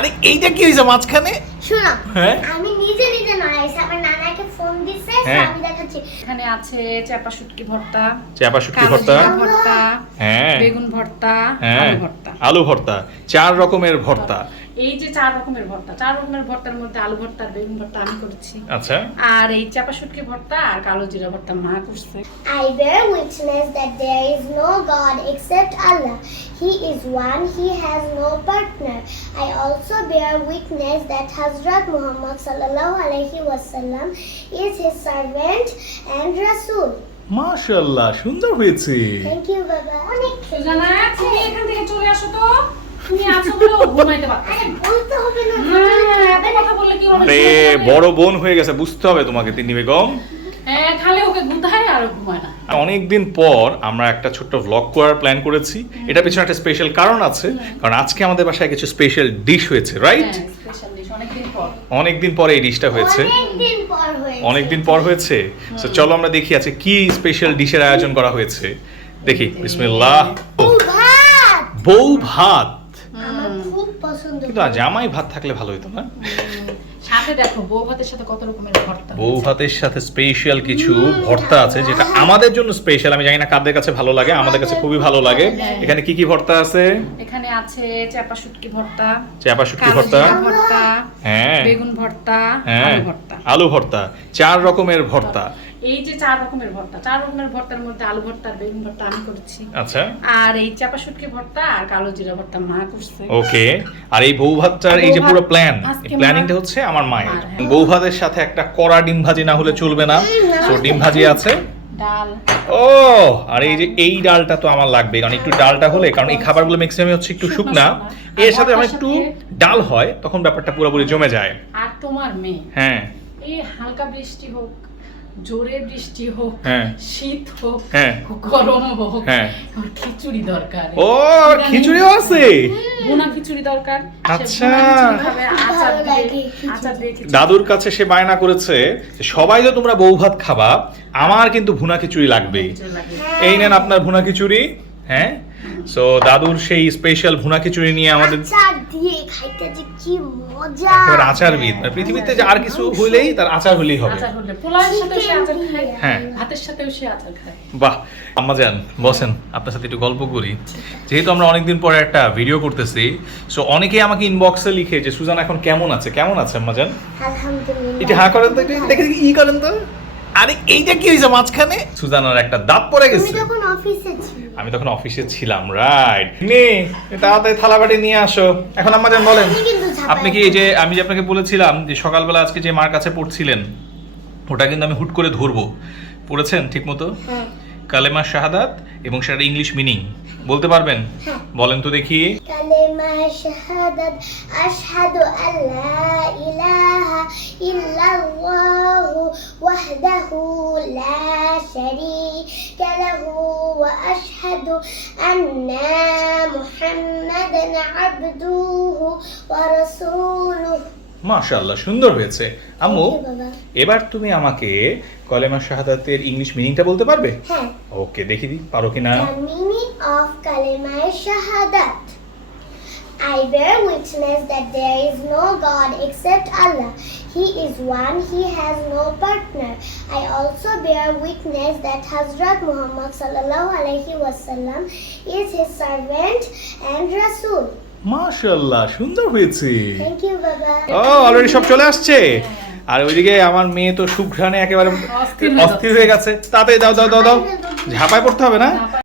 আরে এইটা কি হয়েছে মাঝখানে? শোনো হ্যাঁ? আমি নিজে নিজে নড়াইছি আমার নানাকে ফোন দিছে হ্যাঁ। আমি দেখাচ্ছি। এখানে আছে চাপা শুটকি ভর্তা চাপা শুটকি ভর্তা। ভর্তা হ্যাঁ। বেগুন ভর্তা হ্যাঁ। আলু ভর্তা। আলু ভর্তা চার রকমের ভর্তা। এই যে চার রকমের ভর্তা চার রকমের ভর্তার মধ্যে আলু ভর্তা আর বেগুন ভর্তা আমি করেছি। আচ্ছা। আর এই চাপা শুটকি ভর্তা আর কালো জিরা ভর্তা মা করছে। I bear witness that there is no God except Allah. He is one, He has no partner. I also bear witness that Hazrat Muhammad sallallahu alaihi wasallam is His servant and Rasul. মাশাআল্লাহ সুন্দর হয়েছে Thank you, Baba. অনেক সুজানা তুমি এখান থেকে চলে আসো তো তুমি আছো বলে ঘুমাইতে পারছে আরে বলতে হবে না এত কথা বললে কি হবে বড় বোন হয়ে গেছে বুঝতে হবে তোমাকে তিন্নি বেগম হ্যাঁ খালি ওকে গুধায় আর ঘুমায় না। অনেকদিন পর আমরা একটা ছোট্ট ভ্লগ করার প্ল্যান করেছি। এটা পিছনে একটা স্পেশাল কারণ আছে কারণ আজকে আমাদের বাসায় কিছু স্পেশাল ডিশ হয়েছে রাইট হ্যাঁ স্পেশাল ডিশ অনেকদিন পর। পরে এই ডিশটা হয়েছে। অনেকদিন পর হয়েছে। পর হয়েছে। তো চলো আমরা দেখি আছে কি স্পেশাল ডিশের আয়োজন করা হয়েছে। দেখি বিসমিল্লাহ। বউ ভাত। আমার খুব পছন্দ। কিন্তু আজ জামাই ভাত থাকলে ভালো হতো না? সাথে দেখো বউ ভাতের সাথে কত রকমের ভর্তা বউ ভাতের সাথে স্পেশাল কিছু ভর্তা আছে যেটা আমাদের জন্য স্পেশাল আমি জানি না কাদের কাছে ভালো লাগে আমাদের কাছে খুবই ভালো লাগে। এখানে কি কি ভর্তা আছে? এখানে আছে চাপা শুটকি ভর্তা চাপা শুটকি ভর্তা। ভর্তা হ্যাঁ। বেগুন ভর্তা হ্যাঁ। আলু ভর্তা। আলু ভর্তা চার রকমের ভর্তা। এই যে চার রকমের ভর্তা চার রকমের ভর্তার মধ্যে আলু ভর্তা আর বেগুন ভর্তা আমি করেছি। আচ্ছা। আর এই চাপা শুটকি ভর্তা আর কালো জিরা ভর্তা মা করছে। ওকে আর এই বউ ভাতটার এই যে পুরো প্ল্যান প্ল্যানিংটা হচ্ছে আমার মায়ের। হ্যাঁ। বউ ভাতের সাথে একটা কড়া ডিম ভাজি না হলে চলবে না। তো ডিম ভাজি আছে। ডাল। ও আর এই যে এই ডালটা তো আমার লাগবে কারণ একটু ডালটা হলে কারণ এই খাবারগুলো ম্যাক্সিমাম হচ্ছে একটু শুকনা শুকনা। এর সাথে আমার একটু ডাল হয় তখন ব্যাপারটা পুরোপুরি জমে যায়। আর তোমার মেয়ে? হ্যাঁ। এই হালকা বৃষ্টি হোক জোরে বৃষ্টি হোক হ্যাঁ। শীত হোক হ্যাঁ। গরম হোক হ্যাঁ। খিচুড়ি দরকার ও খিচুড়িও আছে ভুনা খিচুড়ি দরকার আচ্ছা। দাদুর কাছে সে বায়না করেছে সবাই তো তোমরা বউ ভাত খাবা আমার কিন্তু ভুনা খিচুড়ি লাগবে এই নেন আপনার ভুনা খিচুড়ি হ্যাঁ সো দাদুর সেই স্পেশাল ভুনা খিচুড়ি নিয়ে আমাদের আচার দিয়ে খাইতে যে কি মজা একেবারে আচারবিদ। মানে পৃথিবীতে যে আর কিছু হইলেই তার আচার হলেই হবে। আচার হলে পোলাওয়ের সাথে সে আচার খায় হ্যাঁ। ভাতের সাথেও সে আচার খায়। বাহ আম্মা যান বসেন আপনার সাথে একটু গল্প করি। যেহেতু আমরা অনেকদিন পরে একটা ভিডিও করতেছি সো অনেকেই আমাকে ইনবক্সে লিখে যে সুজান এখন কেমন আছে? কেমন আছে আম্মা যান? আলহামদুলিল্লাহ। এটা হা করেন তো দেখে ই করেন তো। আরে এইটা কি হয়েছে মাঝখানে? সুজানার একটা দাঁত পড়ে গেছে। তখন অফিসে ছিল আমি তখন অফিসে ছিলাম রাইট নে তাড়াতাড়ি থালাবাটি নিয়ে আসো। এখন আমাদের বলেন। আপনি কি এই যে আমি যে আপনাকে বলেছিলাম যে সকালবেলা আজকে যে মার কাছে পড়ছিলেন ওটা কিন্তু আমি হুট করে ধরবো। পড়েছেন ঠিক মতো হ্যাঁ। কালেমা শাহাদাত এবং সেটা ইংলিশ মিনিং বলতে পারবেন? হ্যাঁ। বলেন তো দেখি। কালেমা শাহাদাত আশহাদু আল্লা ইলাহা ইল্লাল্লাহ। وحده لا شريك له وأشهد أن محمدا عبده ورسوله মাশাআল্লাহ সুন্দর হয়েছে আম্মু Thank you, বাবা। এবার তুমি আমাকে কলেমা শাহাদাতের ইংলিশ মিনিংটা বলতে পারবে হ্যাঁ ওকে দেখি দি পারো কি না The meaning of Kalima Shahadat. I bear witness that there is no God except Allah. He is one, He has no partner. I also bear witness that Hazrat Muhammad wasallam is His servant and Rasul. মাশাআল্লাহ সুন্দর হয়েছে Thank you, Baba. ও already সব চলে আসছে আর ওইদিকে আমার মেয়ে তো সুঘ্রাণে একেবারে হয়ে অস্থির হয়ে গেছে তাতে দাও দাও দাও দাও ঝাপায় পড়তে হবে না